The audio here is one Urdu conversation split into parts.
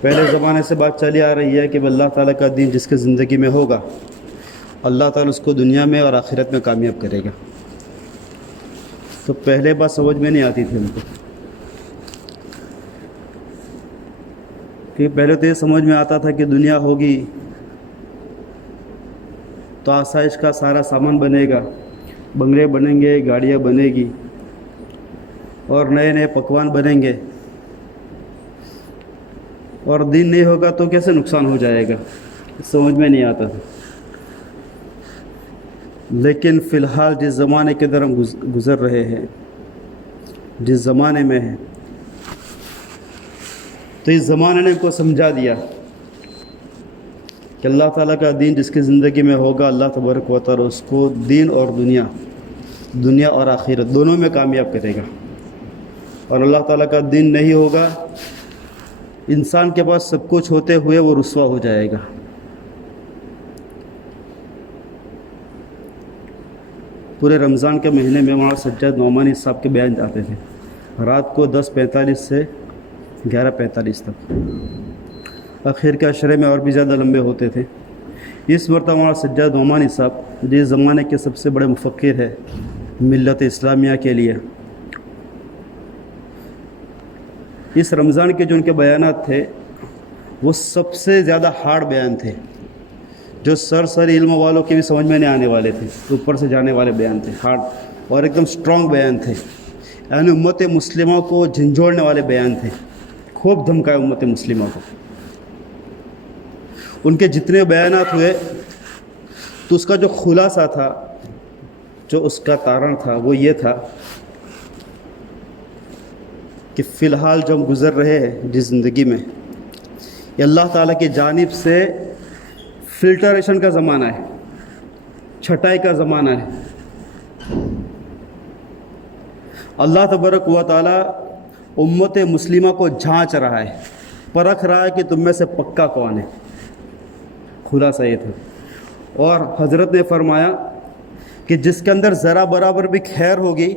پہلے زمانے سے بات چلی آ رہی ہے کہ اللہ تعالیٰ کا دین جس کے زندگی میں ہوگا اللہ تعالیٰ اس کو دنیا میں اور آخرت میں کامیاب کرے گا. تو پہلے بات سمجھ میں نہیں آتی تھی ان کو، کہ پہلے تو یہ سمجھ میں آتا تھا کہ دنیا ہوگی تو آسائش کا سارا سامان بنے گا، بنگلے بنیں گے، گاڑیاں بنے گی اور نئے نئے پکوان بنیں گے، اور دین نہیں ہوگا تو کیسے نقصان ہو جائے گا، سمجھ میں نہیں آتا تھا. لیکن فی الحال جس زمانے کے در ہم گزر رہے ہیں، جس زمانے میں ہیں، تو اس زمانے نے کو سمجھا دیا کہ اللہ تعالیٰ کا دین جس کی زندگی میں ہوگا اللہ تبارک و تعالیٰ اس کو دین اور دنیا اور آخرت دونوں میں کامیاب کرے گا. اور اللہ تعالیٰ کا دین نہیں ہوگا، انسان کے پاس سب کچھ ہوتے ہوئے وہ رسوا ہو جائے گا. پورے رمضان کے مہینے میں مولانا سجاد نعمانی صاحب کے بیان جاتے تھے رات کو 10:45 سے 11:45 تک. آخر کے عشرے میں اور بھی زیادہ لمبے ہوتے تھے. اس مرتبہ مولانا سجاد نعمانی صاحب جس زمانے کے سب سے بڑے مفکر ہے ملت اسلامیہ کے لیے، اس رمضان کے جو ان کے بیانات تھے وہ سب سے زیادہ ہارڈ بیان تھے، جو سر علم والوں کے بھی سمجھ میں نہیں آنے والے تھے، اوپر سے جانے والے بیان تھے، ہارڈ اور ایک دم سٹرونگ بیان تھے. یعنی امت مسلمہ کو جھنجھوڑنے والے بیان تھے، خوب دھمکائے امت مسلمہ کو. ان کے جتنے بیانات ہوئے تو اس کا جو خلاصہ تھا، جو اس کا تارن تھا وہ یہ تھا کہ فی الحال جو ہم گزر رہے ہیں جس زندگی میں، یہ اللہ تعالیٰ کی جانب سے فلٹریشن کا زمانہ ہے، چھٹائی کا زمانہ ہے. اللہ تبارک و تعالیٰ امت مسلمہ کو جھانچ رہا ہے، پرکھ رہا ہے کہ تم میں سے پکا کون ہے. خلاصہ یہ تھا. اور حضرت نے فرمایا کہ جس کے اندر ذرا برابر بھی خیر ہوگی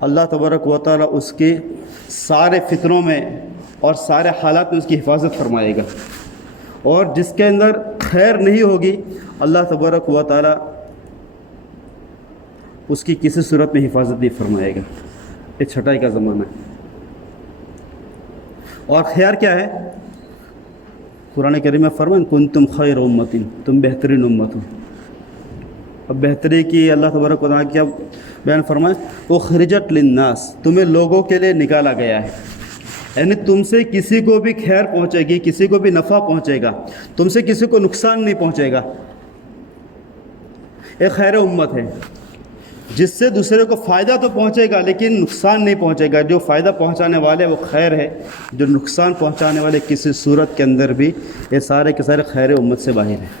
اللہ تبارک و تعالیٰ اس کے سارے فتنوں میں اور سارے حالات میں اس کی حفاظت فرمائے گا، اور جس کے اندر خیر نہیں ہوگی اللہ تبارک و تعالیٰ اس کی کسی صورت میں حفاظت نہیں فرمائے گا. یہ چھٹائی کا زمانہ ہے. اور خیر کیا ہے؟ قرآن کریم میں فرمائیں کنتم خیر امت، تم بہترین امت ہو. اب بہتری کی اللہ تبارک و تعالیٰ کیا بیان فرمائیں؟ اخرجت للناس، تمہیں لوگوں کے لیے نکالا گیا ہے. یعنی تم سے کسی کو بھی خیر پہنچے گی، کسی کو بھی نفع پہنچے گا، تم سے کسی کو نقصان نہیں پہنچے گا. ایک خیر امت ہے جس سے دوسرے کو فائدہ تو پہنچے گا لیکن نقصان نہیں پہنچے گا. جو فائدہ پہنچانے والے وہ خیر ہے، جو نقصان پہنچانے والے کسی صورت کے اندر بھی یہ سارے کے سارے خیر امت سے باہر ہیں.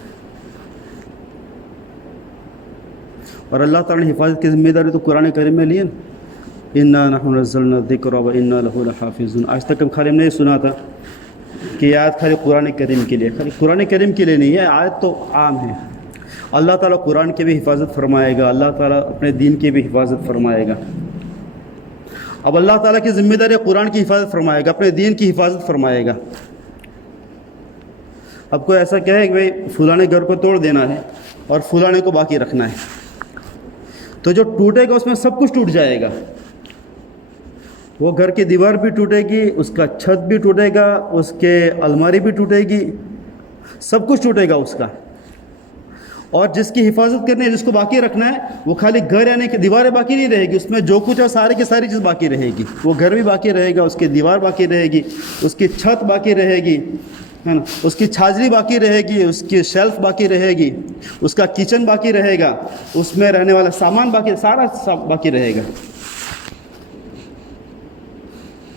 اور اللہ تعالیٰ نے حفاظت کی ذمہ داری تو قرآن کریم میں لی نا، انا نحن نزلنا الذکر و انا لہ لحافظون. آج تک ہم خالی نہیں سنا تھا کہ یہ آیت خالی قرآن کریم کے لیے، خالی قرآن کریم کے لیے نہیں ہے، آیت تو عام ہے. اللہ تعالیٰ قرآن کی بھی حفاظت فرمائے گا، اللہ تعالیٰ اپنے دین کی بھی حفاظت فرمائے گا. اب اللہ تعالیٰ کی ذمہ داری قرآن کی حفاظت فرمائے گا، اپنے دین کی حفاظت فرمائے گا. اب کوئی ایسا کہے کہ بھائی فلانے گھر کو توڑ دینا ہے اور فلانے کو باقی رکھنا ہے، تو جو ٹوٹے گا اس میں سب کچھ ٹوٹ جائے گا. وہ گھر کی دیوار بھی ٹوٹے گی، اس کا چھت بھی ٹوٹے گا، اس کے الماری بھی ٹوٹے گی، سب کچھ ٹوٹے گا اس کا. اور جس کی حفاظت کرنی ہے، جس کو باقی رکھنا ہے، وہ خالی گھر یعنی کہ دیواریں باقی نہیں رہے گی، اس میں جو کچھ ہے سارے کی ساری چیز باقی رہے گی. وہ گھر بھی باقی رہے گا، اس کی دیوار باقی رہے گی، اس کی چھت باقی رہے گی، ہے نا، اس کی چھاجری باقی رہے گی، اس کی شیلف باقی رہے گی، اس کا کچن باقی رہے گا، اس میں رہنے والا سامان باقی، سارا باقی رہے گا.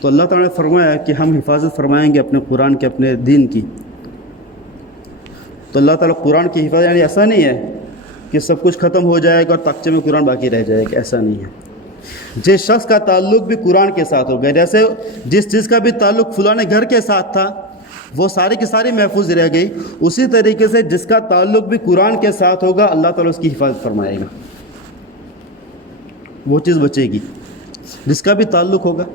تو اللہ تعالیٰ نے فرمایا کہ ہم حفاظت فرمائیں گے اپنے قرآن کے، اپنے دین کی. تو اللہ تعالیٰ قرآن کی حفاظت یعنی ایسا نہیں ہے کہ سب کچھ ختم ہو جائے گا اور تاقچے میں قرآن باقی رہ جائے گا، ایسا نہیں ہے. جس شخص کا تعلق بھی قرآن کے ساتھ ہوگا، جیسے جس چیز کا بھی تعلق فلانے گھر کے ساتھ تھا وہ ساری کی ساری محفوظ رہ گئی، اسی طریقے سے جس کا تعلق بھی قرآن کے ساتھ ہوگا اللہ تعالیٰ اس کی حفاظت فرمائے گا، وہ چیز بچے گی جس کا بھی تعلق ہوگا.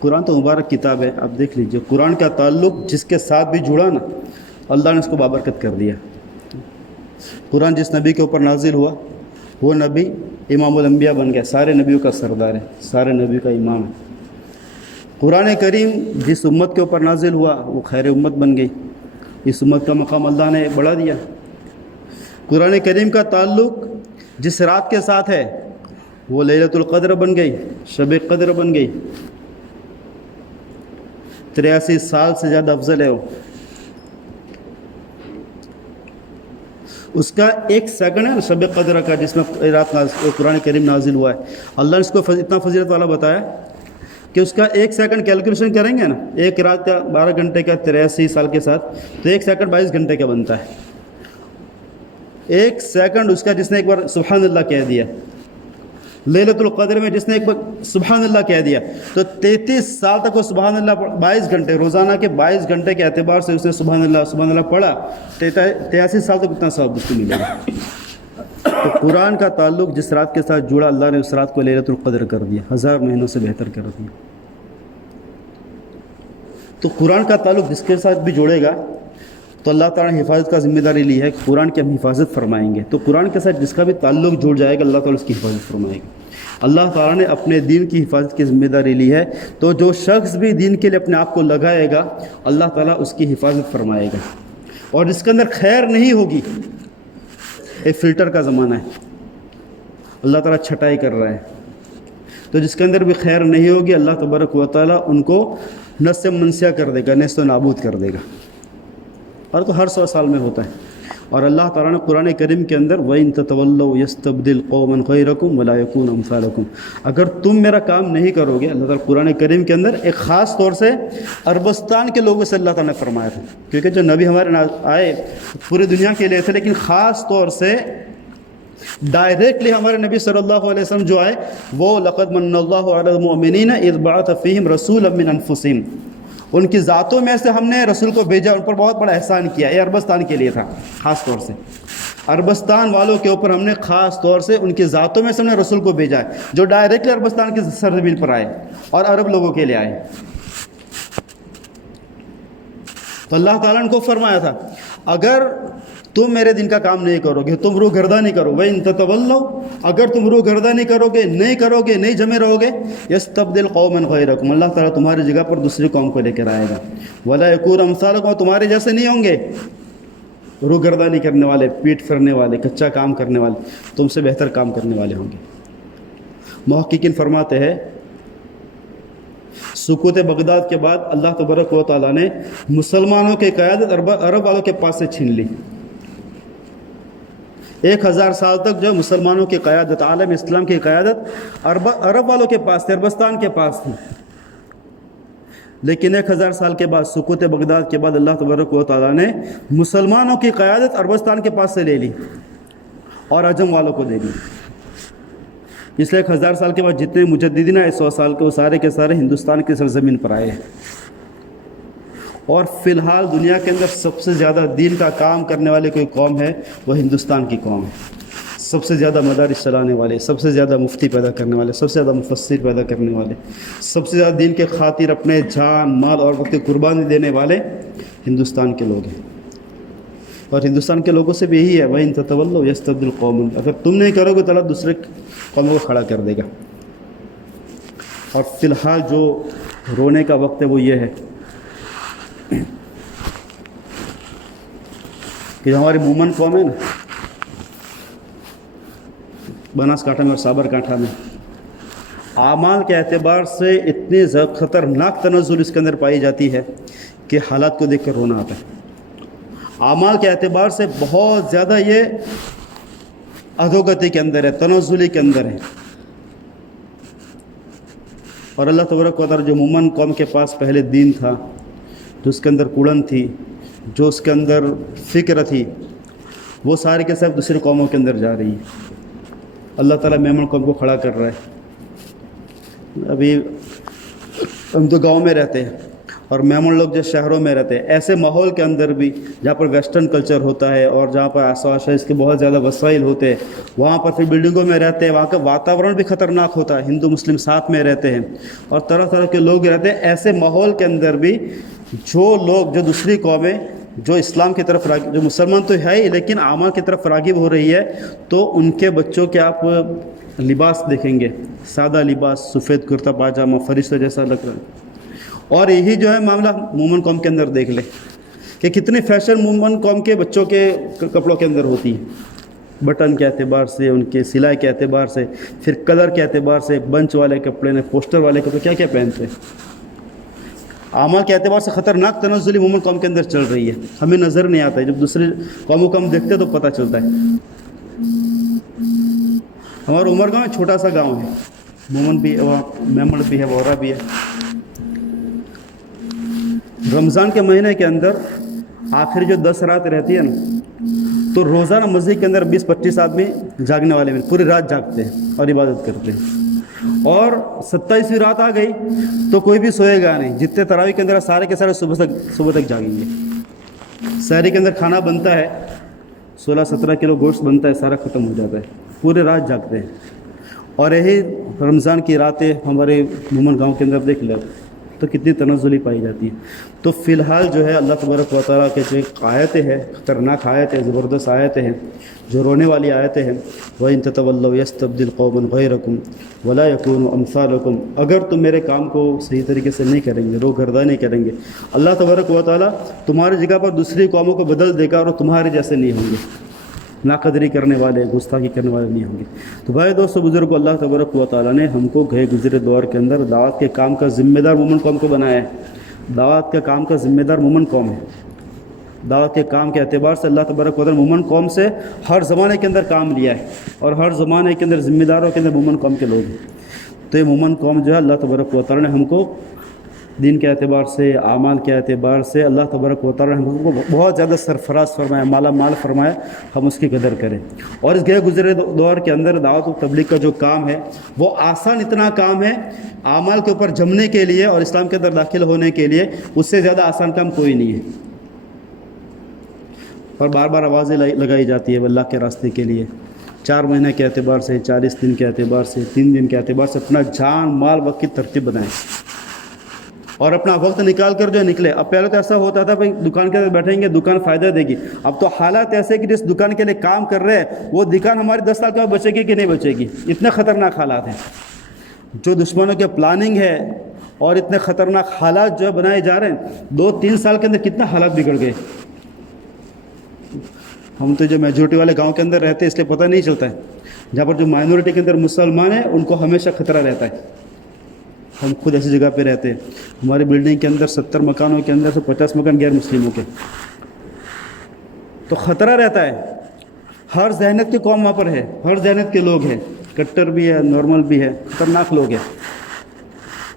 قرآن تو مبارک کتاب ہے. آپ دیکھ لیجئے قرآن کا تعلق جس کے ساتھ بھی جڑا نا اللہ نے اس کو بابرکت کر دیا. قرآن جس نبی کے اوپر نازل ہوا وہ نبی امام الانبیاء بن گیا, سارے نبیوں کا سردار ہے, سارے نبیوں کا امام ہے. قرآن کریم جس امت کے اوپر نازل ہوا وہ خیر امت بن گئی, اس امت کا مقام اللہ نے بڑھا دیا. قرآن کریم کا تعلق جس رات کے ساتھ ہے وہ لیلۃ القدر بن گئی, شب قدر بن گئی. 83 سال سے زیادہ افضل ہے وہ. اس کا ایک سیکنڈ ہے نا شب قدر کا جس میں رات قرآن کریم نازل ہوا ہے, اللہ نے اس کو اتنا فضیلت والا بتایا کہ اس کا ایک سیکنڈ کیلکولیشن کریں گے نا, ایک رات کا 12 گھنٹے کا 83 سال کے ساتھ تو ایک سیکنڈ 22 گھنٹے کا بنتا ہے. ایک سیکنڈ اس کا جس نے ایک بار سبحان اللہ کہہ دیا, لیلۃ القدر میں جس نے ایک بار سبحان اللہ کہہ دیا تو 33 سال تک وہ سبحان اللہ 22 گھنٹے روزانہ کے 22 گھنٹے کے اعتبار سے اس نے سبحان اللہ پڑھا, 83 سال تک اتنا ثواب اس کو ملے گا. تو قرآن کا تعلق جس رات کے ساتھ جڑا اللہ نے اس رات کو لیلۃ القدر کر دیا, 1000 مہینوں سے بہتر کر دیا. تو قرآن کا تعلق جس کے ساتھ بھی جوڑے گا تو اللہ تعالیٰ نے حفاظت کا ذمہ داری لی ہے کہ قرآن کی ہم حفاظت فرمائیں گے. تو قرآن کے ساتھ جس کا بھی تعلق جڑ جائے گا اللہ تعالیٰ اس کی حفاظت فرمائے گا. اللہ تعالیٰ نے اپنے دین کی حفاظت کی ذمہ داری لی ہے, تو جو شخص بھی دین کے لیے اپنے آپ کو لگائے گا اللہ تعالیٰ اس کی حفاظت فرمائے گا. اور جس کے اندر خیر نہیں ہوگی, ایک فلٹر کا زمانہ ہے, اللہ تعالیٰ چھٹائی کر رہا ہے, تو جس کے اندر بھی خیر نہیں ہوگی اللہ تبارک و تعالیٰ ان کو نس منسیہ کر دے گا, نیست و نابود کر دے گا. اور تو ہر 100 سال میں ہوتا ہے. اور اللہ تعالیٰ نے قرآن کریم کے اندر وَإِن تَتَوَلَّوْا يَسْتَبْدِلْ قَوْمًا غَيْرَكُمْ وَلَا يَكُونُ أَمْثَالَكُمْ, اگر تم میرا کام نہیں کرو گے, اللہ تعالیٰ قرآن کریم کے اندر ایک خاص طور سے عربستان کے لوگوں سے اللہ تعالیٰ نے فرمایا تھا, کیونکہ جو نبی ہمارے آئے پوری دنیا کے لیے تھے, لیکن خاص طور سے ڈائریکٹلی ہمارے نبی صلی اللہ علیہ وسلم جو آئے وہ لَقَدْ مَنَّ اللَّهُ عَلَى الْمُؤْمِنِينَ إِذْ بَعَثَ فِيهِمْ رَسُولًا مِّنْ أَنفُسِهِمْ, ان کی ذاتوں میں سے ہم نے رسول کو بھیجا, ان پر بہت بڑا احسان کیا. یہ عربستان کے لیے تھا خاص طور سے, عربستان والوں کے اوپر ہم نے خاص طور سے ان کی ذاتوں میں سے ہم نے رسول کو بھیجا ہے جو ڈائریکٹلی عربستان کی سرزمین پر آئے اور عرب لوگوں کے لیے آئے. تو اللہ تعالیٰ نے کو فرمایا تھا اگر تم میرے دین کا کام نہیں کرو گے, تم روح گردانی کرو, وَإِن تَتَوَلَّوْا, اگر تم روح گردانی کرو گے, نہیں جمے رہو گے, يَسْتَبْدِلْ قَوْمًا غَيْرَكُمْ, اللہ تعالیٰ تمہاری جگہ پر دوسری قوم کو لے کر آئے گا. وَلَا يَكُونُ أَمْثَالَكُمْ, تمہارے جیسے نہیں ہوں گے روح گردانی کرنے والے, پیٹ پھرنے والے, کچا کام کرنے والے, تم سے بہتر کام کرنے والے ہوں گے. محققین فرماتے ہیں سکوت بغداد کے بعد اللہ تبارک و تعالیٰ نے مسلمانوں کی قیادت عرب والوں کے پاس سے چھین لی. 1000 سال تک جو مسلمانوں کی قیادت, عالم اسلام کی قیادت عرب والوں کے پاس تھی, عربستان کے پاس تھی. لیکن 1000 سال کے بعد سکوت بغداد کے بعد اللہ تبارک و تعالیٰ نے مسلمانوں کی قیادت عربستان کے پاس سے لے لی اور عجم والوں کو دے دی. اس لیے 1000 سال کے بعد جتنے مجددین آئے 100 سال کے وہ سارے کے سارے ہندوستان کی سرزمین پر آئے. اور فی الحال دنیا کے اندر سب سے زیادہ دین کا کام کرنے والے کوئی قوم ہے وہ ہندوستان کی قوم ہے. سب سے زیادہ مدارس چلانے والے, سب سے زیادہ مفتی پیدا کرنے والے, سب سے زیادہ مفسر پیدا کرنے والے, سب سے زیادہ دین کے خاطر اپنے جان مال اور وقت قربانی دینے والے ہندوستان کے لوگ ہیں. اور ہندوستان کے لوگوں سے بھی یہی ہے وَإِن تَتَوَلَّوْا يَسْتَبْدِلْ قَوْمًا, اگر تم نہیں کرو گے تو اللہ دوسرے قوموں کو کھڑا کر دے گا. اور فی الحال جو رونے کا وقت ہے وہ یہ ہے کہ ہماری مومن قوم ہے نا, بناسکانٹھا میں اور سابرکانٹھا میں, اعمال کے اعتبار سے اتنی خطرناک تنزل اس کے اندر پائی جاتی ہے کہ حالات کو دیکھ کر رونا آتا ہے. اعمال کے اعتبار سے بہت زیادہ یہ ادھوگتی کے اندر ہے, تنزلی کے اندر ہے. اور اللہ تبارک و تعالیٰ جو مومن قوم کے پاس پہلے دین تھا, جو اس کے اندر کڑن تھی, جو اس کے اندر فکر تھی, وہ سارے کے سب دوسری قوموں کے اندر جا رہی ہے. اللہ تعالیٰ میمن قوم کو کھڑا کر رہا ہے. ابھی ہم تو گاؤں میں رہتے ہیں, اور میمون لوگ جو شہروں میں رہتے ہیں، ایسے ماحول کے اندر بھی جہاں پر ویسٹرن کلچر ہوتا ہے اور جہاں پر آسائش کے بہت زیادہ وسائل ہوتے ہیں، وہاں پر پھر بلڈنگوں میں رہتے ہیں، وہاں کا واتاورن بھی خطرناک ہوتا ہے، ہندو مسلم ساتھ میں رہتے ہیں اور طرح طرح کے لوگ رہتے ہیں، ایسے ماحول کے اندر بھی جو لوگ، جو دوسری قومیں جو اسلام کی طرف راغب، جو مسلمان تو ہے ہی لیکن اعمال کی طرف راغب ہو رہی ہے، تو ان کے بچوں کے آپ لباس دیکھیں گے، سادہ لباس، سفید کرتا پاجامہ، فرشتہ جیسا لگ رہا ہے۔ اور یہی جو ہے معاملہ مومن قوم کے اندر دیکھ لیں کہ کتنے فیشن مومن قوم کے بچوں کے کپڑوں کے اندر ہوتی ہے، بٹن کے اعتبار سے، ان کے سلائی کے اعتبار سے، پھر کلر کے اعتبار سے، بنچ والے کپڑے نے، پوسٹر والے کپڑے، کیا کیا پہنتے ہیں۔ اعمال کے اعتبار سے خطرناک تنزلی مومن قوم کے اندر چل رہی ہے، ہمیں نظر نہیں آتا ہے، جب دوسری قوموں کو ہم دیکھتے تو پتہ چلتا ہے۔ ہمارا عمر گاؤں چھوٹا سا گاؤں ہے، مومن بھی ہے وہاں، میمن بھی ہے، وورا بھی ہے۔ رمضان کے مہینے کے اندر آخر جو 10 رات رہتی ہے نا، تو روزانہ مسجد کے اندر 20-25 آدمی جاگنے والے میں پوری رات جاگتے ہیں اور عبادت کرتے ہیں۔ اور 27ویں رات آ گئی تو کوئی بھی سوئے گا نہیں، جتنے تراویح کے اندر سارے کے سارے صبح تک جاگیں گے۔ سحری کے اندر کھانا بنتا ہے، 16-17 کلو گوشت بنتا ہے، سارا ختم ہو جاتا ہے، پورے رات جاگتے ہیں۔ اور یہی رمضان کی راتیں ہمارے مومن گاؤں کے اندر دیکھ لیں تو کتنی تنزلی پائی جاتی ہے۔ تو فی الحال جو ہے اللہ تبارک و تعالیٰ کے جو آیتیں ہیں، خطرناک آیتیں، زبردست آیتیں ہیں، جو رونے والی آیتیں ہیں، وَإِن تَتَوَلَّوْا يَسْتَبْدِلْ قَوْمًا غَيْرَكُمْ وَلَا يَكُونُوا أَمْثَالَكُمْ، اگر تم میرے کام کو صحیح طریقے سے نہیں کریں گے، رو گردانی کریں گے، اللہ تبارک و تعالیٰ تمہاری جگہ پر دوسری قوموں کو بدل دے گا اور تمہارے جیسے نہیں ہوں گے، ناقدری کرنے والے، گستاخی کرنے والے نہیں ہوں گے۔ تو بھائی دوستو بزرگو، اللہ تبارک و تعالیٰ نے ہم کو گئے گزرے دور کے اندر دعوت کے کام کا ذمہ دار مومن قوم کو بنایا ہے۔ دعوت کے کام کا ذمہ دار مومن قوم ہے۔ دعوت کے کام کے اعتبار سے اللہ تبارک و تعالیٰ مومن قوم سے ہر زمانے کے اندر کام لیا ہے، اور ہر زمانے کے اندر ذمہ داروں کے اندر مومن قوم کے لوگ ہیں۔ تو یہ مومن قوم جو ہے اللہ تبارک و تعالیٰ نے ہم کو دین کے اعتبار سے، اعمال کے اعتبار سے، اللہ تبارک و تعالیٰ نے ہم کو بہت زیادہ سرفراز فرمایا، مالا مال فرمایا، ہم اس کی قدر کریں۔ اور اس گئے گزرے دور کے اندر دعوت و تبلیغ کا جو کام ہے وہ آسان اتنا کام ہے، اعمال کے اوپر جمنے کے لیے اور اسلام کے اندر داخل ہونے کے لیے اس سے زیادہ آسان کام کوئی نہیں ہے۔ اور بار بار آوازیں لگائی جاتی ہے اللہ کے راستے کے لیے، 4 مہینے کے اعتبار سے، 40 دن کے اعتبار سے، 3 دن کے اعتبار سے اپنا جان مال وقت کی ترتیب بنائیں اور اپنا وقت نکال کر جو نکلے۔ اب پہلے تو ایسا ہوتا تھا بھائی دکان کے اندر بیٹھیں گے، دکان فائدہ دے گی، اب تو حالات ایسے کہ جس دکان کے لیے کام کر رہے ہیں وہ دکان ہماری 10 سال کے بعد بچے گی کہ نہیں بچے گی، اتنے خطرناک حالات ہیں۔ جو دشمنوں کے پلاننگ ہے اور اتنے خطرناک حالات جو بنائے جا رہے ہیں، 2-3 سال کے اندر کتنے حالات بگڑ گئے۔ ہم تو جو میجورٹی والے گاؤں کے اندر رہتے ہیں اس لیے پتہ نہیں چلتا ہے، جہاں پر جو مائنورٹی کے اندر مسلمان ہیں ان کو ہمیشہ خطرہ رہتا ہے۔ ہم خود ایسی جگہ پہ رہتے ہیں، ہماری بلڈنگ کے اندر 70 مکانوں کے اندر سے 50 مکان غیر مسلموں کے، تو خطرہ رہتا ہے۔ ہر ذہنیت کی قوم وہاں پر ہے، ہر ذہنیت کے لوگ ہیں، کٹر بھی ہے، نارمل بھی ہے، خطرناک لوگ ہیں۔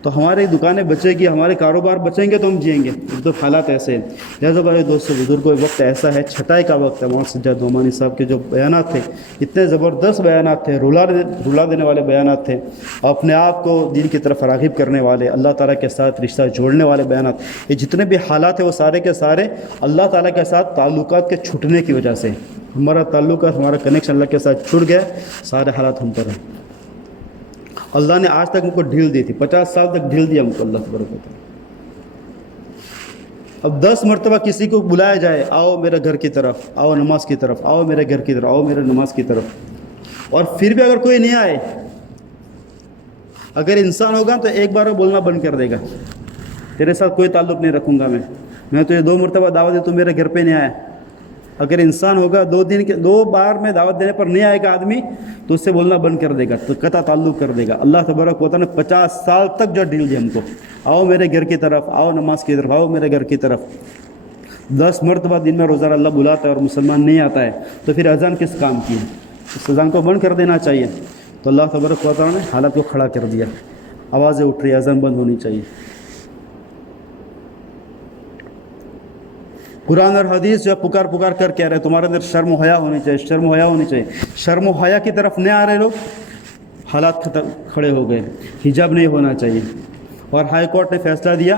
تو ہماری دکانیں بچے گی، ہمارے کاروبار بچیں گے تو ہم جئیں گے۔ ایک دو حالات ایسے ہیں۔ لہٰذا بھائی دوستوں بزرگوں، وقت ایسا ہے، چھٹائی کا وقت ہے۔ مولانا سجاد نعمانی صاحب کے جو بیانات تھے اتنے زبردست بیانات تھے، رلا دینے والے بیانات تھے، اپنے آپ کو دین کی طرف راغب کرنے والے، اللہ تعالیٰ کے ساتھ رشتہ جوڑنے والے بیانات۔ یہ جتنے بھی حالات ہیں وہ سارے کے سارے اللہ تعالیٰ کے ساتھ تعلقات کے چھٹنے کی وجہ سے، ہمارا تعلقات، ہمارا کنیکشن اللہ کے ساتھ چھٹ گیا، سارے حالات ہم پر ہیں۔ اللہ نے آج تک ہم کو ڈھیل دی تھی، 50 سال تک ڈھیل دیا ہم کو اللہ تبارک و تعالیٰ۔ اب 10 مرتبہ کسی کو بلایا جائے، آؤ میرے گھر کی طرف، آؤ نماز کی طرف، آؤ میرے گھر کی طرف، آؤ میرے نماز کی طرف، اور پھر بھی اگر کوئی نہیں آئے، اگر انسان ہوگا تو ایک بار وہ بولنا بند کر دے گا، تیرے ساتھ کوئی تعلق نہیں رکھوں گا میں تو یہ 2 مرتبہ دعوت دی، تو میرے گھر پہ نہیں آیا۔ اگر انسان ہوگا 2 بار میں دعوت دینے پر نہیں آئے گا آدمی، تو اس سے بولنا بند کر دے گا، تو قطع تعلق کر دے گا۔ اللہ تبارک و تعالیٰ نے 50 سال تک جو ڈھیل دی ہم کو، آؤ میرے گھر کی طرف، آؤ نماز کی طرف، آؤ میرے گھر کی طرف۔ 10 مرتبہ دن میں روزانہ اللہ بلاتا ہے اور مسلمان نہیں آتا ہے، تو پھر اذان کس کام کی ہے؟ اس اذان کو بند کر دینا چاہیے۔ تو اللہ تبارک و تعالیٰ نے حالات کو کھڑا کر دیا، آوازیں اٹھ رہی ہیں، اذان بند ہونی چاہیے۔ قرآن اور حدیث جو پکار کر کہہ رہے ہیں تمہارے اندر شرم و حیا ہونی چاہیے، شرم و حیا ہونی چاہیے۔ شرم و حیا کی طرف نہیں آ رہے لوگ، حالات کھڑے ہو گئے، حجاب نہیں ہونا چاہیے۔ اور ہائی کورٹ نے فیصلہ دیا